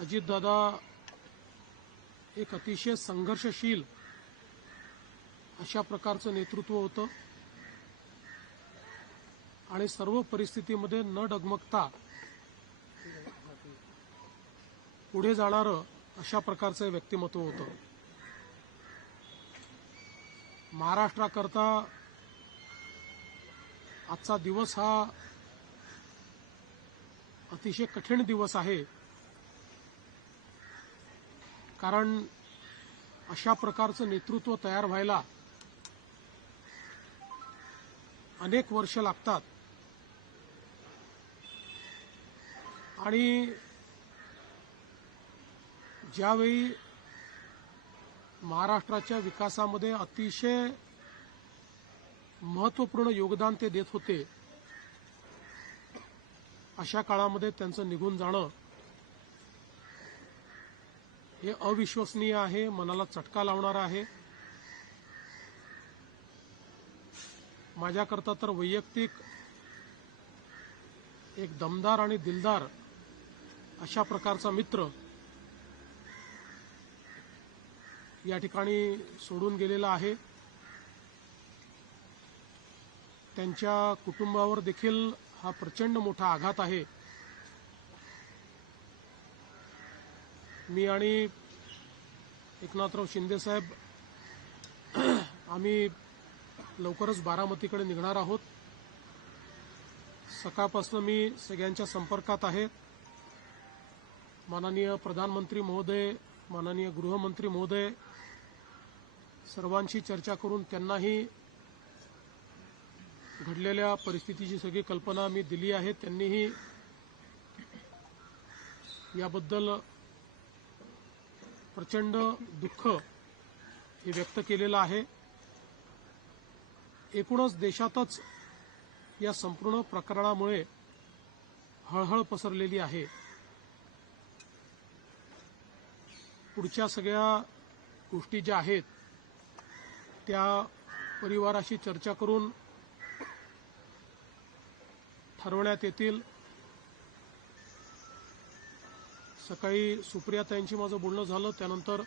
अजितदादा एक अतिशय संघर्षशील अशा प्रकारचं नेतृत्व होतं आणि सर्व परिस्थितीमध्ये न डगमगता पुढे जाणारं अशा प्रकारचं व्यक्तिमत्व होतं. महाराष्ट्राकरता आजचा दिवस हा अतिशय कठीण दिवस आहे, कारण अशा प्रकारचं नेतृत्व तयार व्हायला अनेक वर्ष लागतात आणि ज्यावेळी महाराष्ट्राच्या विकासामध्ये अतिशय महत्त्वपूर्ण योगदान ते देत होते, अशा काळामध्ये त्यांचं निघून जाणं हे अविश्वसनीय आहे, मनाला चटका लावणारं आहे. माझ्याकरता तर वैयक्तिक एक दमदार आणि दिलदार अशा प्रकारचा मित्र या ठिकाणी सोडून गेलेला आहे. त्यांच्या कुटुंबावर देखील हा प्रचंड मोठा आघात आहे. मी आणि एकनाथराव शिंदे साहेब आम्ही लवकरच बारामतीकडे निघणार आहोत. सकाळपासून मी सगळ्यांच्या संपर्कात आहे. माननीय प्रधानमंत्री महोदय, माननीय गृहमंत्री महोदय सर्वांशी चर्चा करून त्यांनाही घडलेल्या परिस्थितीची सगळी कल्पना मी दिली आहे. त्यांनीही याबद्दल प्रचंड दुःख हे व्यक्त केलेलं आहे. एकूणच देशातच या संपूर्ण प्रकरणामुळे हळहळ पसरलेली आहे. पुढच्या सगळ्या गोष्टी ज्या आहेत त्या परिवाराशी चर्चा करून ठरवण्यात येतील. सकाळी सुप्रियाताईंशी माझं बोलणं झालं, त्यानंतर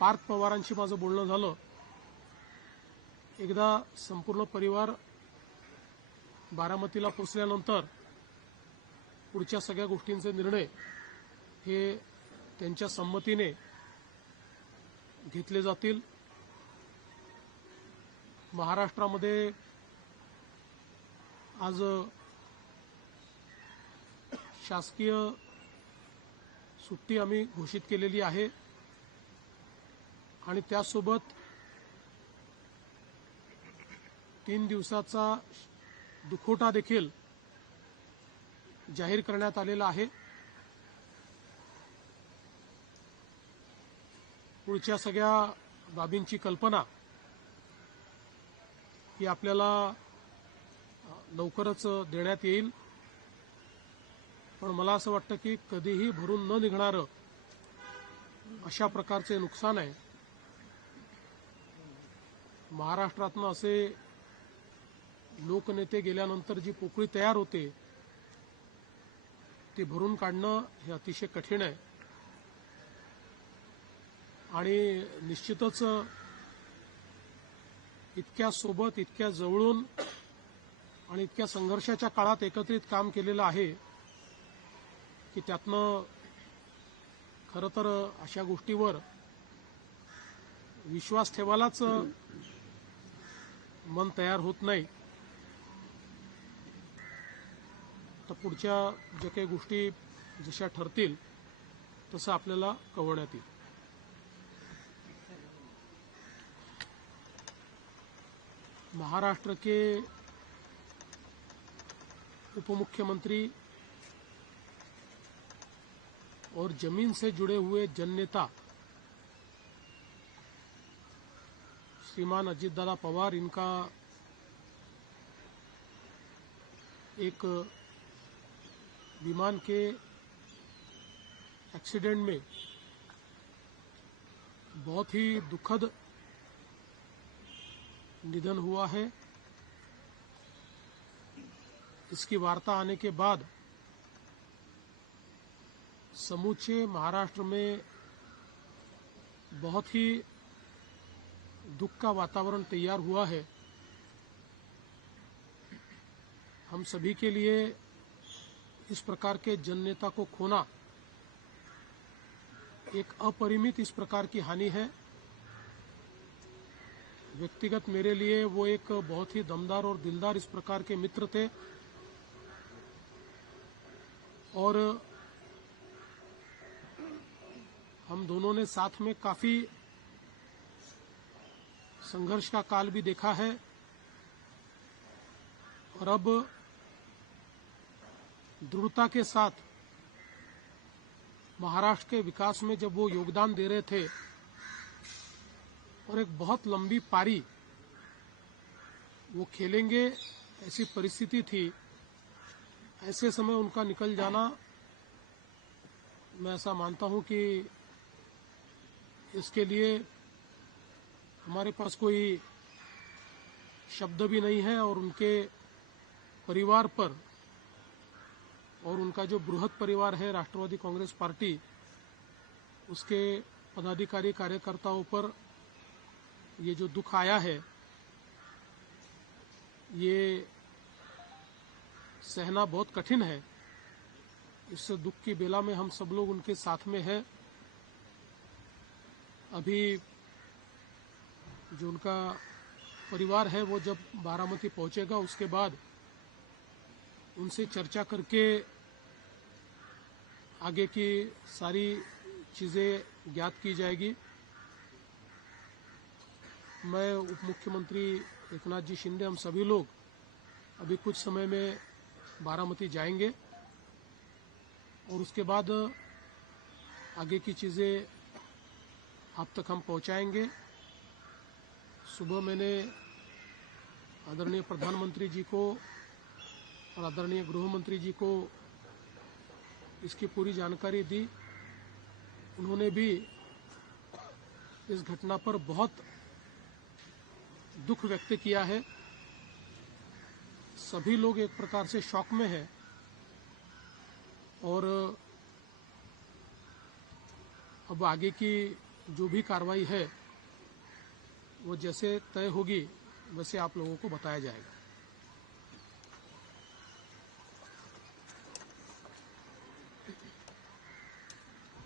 पार्थ पवारांशी माझं बोलणं झालं. एकदा संपूर्ण परिवार बारामतीला पोहोचल्यानंतर पुढच्या सगळ्या गोष्टींचे निर्णय हे त्यांच्या संमतीने घेतले जातील. महाराष्ट्रामध्ये आज शासकीय सुट्टी आम्ही घोषित केलेली आहे आणि त्यासोबत 3 दिवसाचा दुखवटा देखील जाहीर करण्यात आलेला आहे. पुढच्या सगळ्या बाबींची कल्पना ही आपल्याला लवकरच देण्यात येईल. पण मला असं वाटतं की कधीही भरून न निघणारं अशा प्रकारचे नुकसान आहे. महाराष्ट्रातनं असे लोकनेते गेल्यानंतर जी पोकळी तयार होते ती भरून काढणं हे अतिशय कठीण आहे आणि निश्चितच इतक्या सोबत, इतक्या जवळून आणि इतक्या संघर्षाच्या काळात एकत्रित काम केलेलं आहे की त्यातनं खरं तर अशा गोष्टीवर विश्वास ठेवायलाच मन तयार होत नाही. तर पुढच्या ज्या काही गोष्टी जशा ठरतील तसं आपल्याला कळवण्यात येईल. महाराष्ट्र के उप मुख्यमंत्री और जमीन से जुड़े हुए जननेता श्रीमान अजितदादा पवार, इनका एक विमान के एक्सीडेंट में बहुत ही दुखद निधन हुआ है. इसकी वार्ता आने के बाद समूचे महाराष्ट्र में बहुत ही दुख का वातावरण तैयार हुआ है। हम सभी के लिए इस प्रकार के जननेता को खोना एक अपरिमित इस प्रकार की हानि है। व्यक्तिगत मेरे लिए वो एक बहुत ही दमदार और दिलदार इस प्रकार के मित्र थे और हम दोनों ने साथ में काफी संघर्ष का काल भी देखा है और अब दृढ़ता के साथ महाराष्ट्र के विकास में जब वो योगदान दे रहे थे और एक बहुत लंबी पारी वो खेलेंगे ऐसी परिस्थिति थी, ऐसे समय उनका निकल जाना, मैं ऐसा मानता हूं कि इसके लिए हमारे पास कोई शब्द भी नहीं है और उनके परिवार पर और उनका जो बृहद परिवार है राष्ट्रवादी कांग्रेस पार्टी, उसके पदाधिकारी कार्यकर्ताओं पर ये जो दुख आया है ये सहना बहुत कठिन है। इस दुख की बेला में हम सब लोग उनके साथ में हैं। अभी जो उनका परिवार है वो जब बारामती पहुंचेगा उसके बाद उनसे चर्चा करके आगे की सारी चीजें ज्ञात की जाएगी। मैं उप मुख्यमंत्री एकनाथ जी शिंदे, हम सभी लोग अभी कुछ समय में बारामती जाएंगे और उसके बाद आगे की चीजें आप तक हम पहुंचाएंगे। सुबह मैंने आदरणीय प्रधानमंत्री जी को और आदरणीय गृह मंत्री जी को इसकी पूरी जानकारी दी। उन्होंने भी इस घटना पर बहुत दुख व्यक्त किया है। सभी लोग एक प्रकार से शॉक में हैं और अब आगे की जो भी कार्रवाई है वो जैसे तय होगी वैसे आप लोगों को बताया जाएगा।